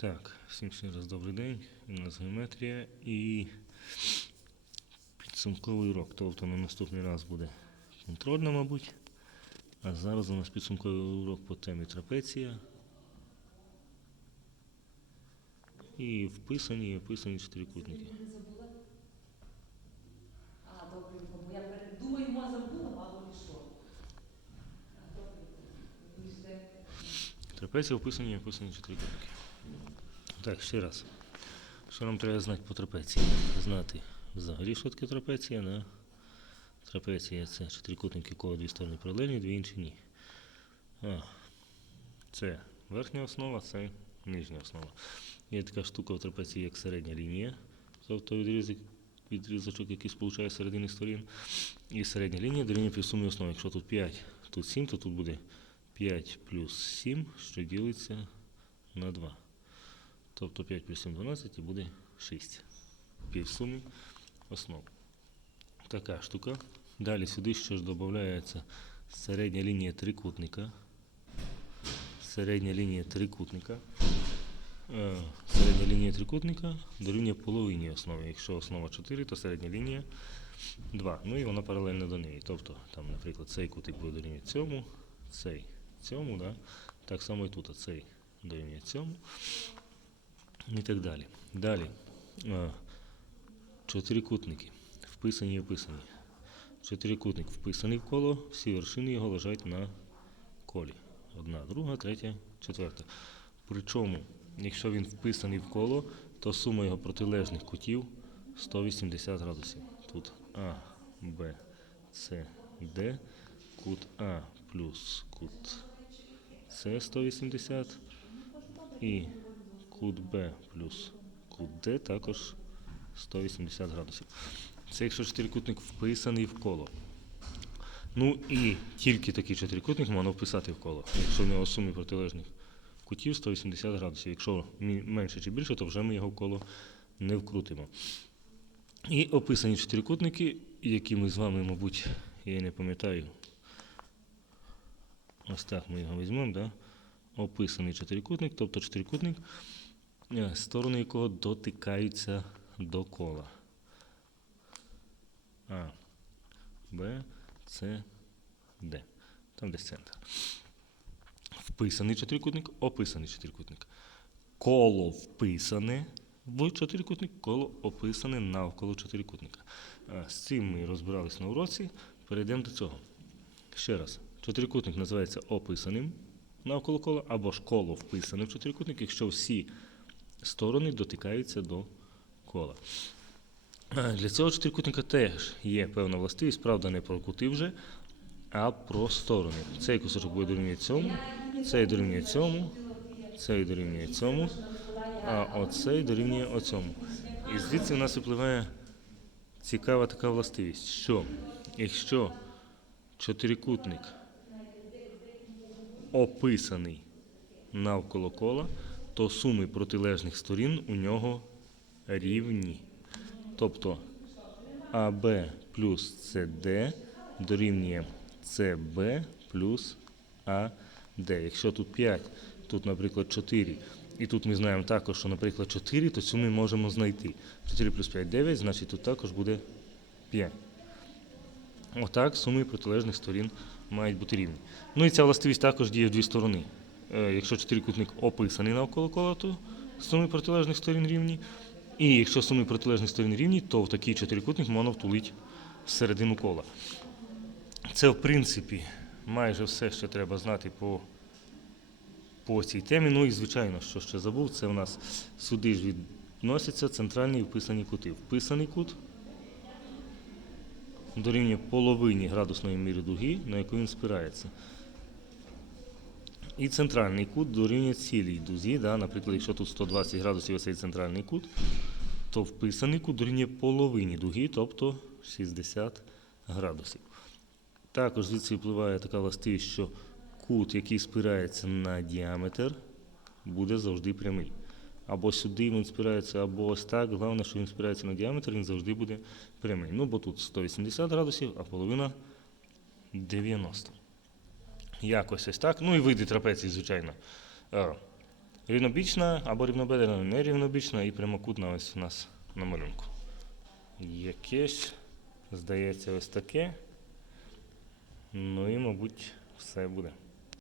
Так, всім ще раз добрий день. У нас геометрія і підсумковий урок. Тобто на наступний раз буде контрольна, мабуть. А зараз у нас підсумковий урок по темі трапеція. І вписані і описані чотирикутники. А, добренько, бо я думаю, мо забула, мало ждете. Трапеція описані і описані чотирикутники. Так, ще раз. Що нам треба знати по трапеції? Знати взагалі, що таке трапеція, да? Трапеція це чотирикутники, коло дві сторони паралельні, дві інші ні. А, це верхня основа, це нижня основа. Є така штука в трапеції, як середня лінія, тобто відрізок, відрізочок, який сполучає середини сторін. І середня лінія дорівнює півсумі основи. Якщо тут 5, тут 7, то тут буде 5 плюс 7, що ділиться на 2. Тобто 5 плюс 7 12 і буде 6. Півсумі основ. Така штука. Далі сюди ще ж додається середня лінія трикутника. Середня лінія трикутника. Е, Середня лінія трикутника дорівнює половині основи. Якщо основа 4, то середня лінія 2. Ну і вона паралельна до неї. Тобто, там, наприклад, цей кутик буде дорівнювати цьому, цей цьому, да? так само і тут цей дорівнює цьому. І так далі. Далі. Е, Чотирикутники. Вписані і описані. Чотирикутник вписаний в коло, всі вершини його лежать на колі. Одна, друга, третя, четверта. Причому, якщо він вписаний в коло, то сума його протилежних кутів 180 градусів. Тут А, Б, С, Д, кут А плюс кут С 180 і кут Б плюс кут Д також 180 градусів. Це якщо чотирикутник вписаний в коло. Ну і тільки такий чотирикутник можна вписати в коло. Якщо в нього в сумі протилежних кутів 180 градусів. Якщо менше чи більше, то вже ми його в коло не вкрутимо. І описані чотирикутники, які ми з вами, мабуть, я не пам'ятаю. Ось так ми його візьмемо, да? описаний чотирикутник, тобто чотирикутник, сторони якого дотикаються до кола. А, Б, С, Д. Там десь центр. Вписаний чотирикутник, описаний чотирикутник. Коло вписане в чотирикутник, коло описане навколо чотирикутника. Е, З цим ми розбирались на уроці. Перейдемо до цього. Ще раз. Чотирикутник називається описаним навколо кола, або ж коло вписане в чотирикутник, якщо всі сторони дотикаються до кола. Е, Для цього чотирикутника теж є певна властивість, правда, не про кути вже, а про сторони. Цей кусочок буде дорівнює цьому, цей дорівнює цьому, цей дорівнює цьому, а оцей дорівнює оцьому. І звідси в нас випливає цікава така властивість, що якщо чотирикутник описаний навколо кола, то суми протилежних сторін у нього рівні. Тобто АБ плюс СД дорівнює СБ плюс АД. Якщо тут 5, тут, наприклад, 4, і тут ми знаємо також, що, наприклад, 4, то цю ми можемо знайти. 4 плюс 5 9, значить тут також буде 5. Отак суми протилежних сторін мають бути рівні. Ну і ця властивість також діє в дві сторони. Е, Якщо чотирикутник описаний навколо кола, то суми протилежних сторін рівні. І якщо суми протилежних сторін рівні, то в такий чотирикутник можна втулити всередину кола. Це, в принципі, майже все, що треба знати по, по цій темі. Ну і, звичайно, що ще забув, це у нас сюди ж відносяться центральні вписані кути. Вписаний кут дорівнює половині градусної міри дуги, на яку він спирається. І центральний кут дорівнює цілій дузі. Да? Наприклад, якщо тут 120 градусів оцей центральний кут, то вписаний кут дорівнює половині дуги, тобто 60 градусів. Також звідси впливає така властивість, що кут, який спирається на діаметр, буде завжди прямий. Або сюди він спирається, або ось так. Головне, що він спирається на діаметр, він завжди буде прямий. Ну, бо тут 180 градусів, а половина 90. Якось ось так. Ну і види трапеції, звичайно. Е, Рівнобічна або рівнобедрена, нерівнобічна і прямокутна ось у нас на малюнку. Якесь, здається, ось таке. Ну і, мабуть, все буде.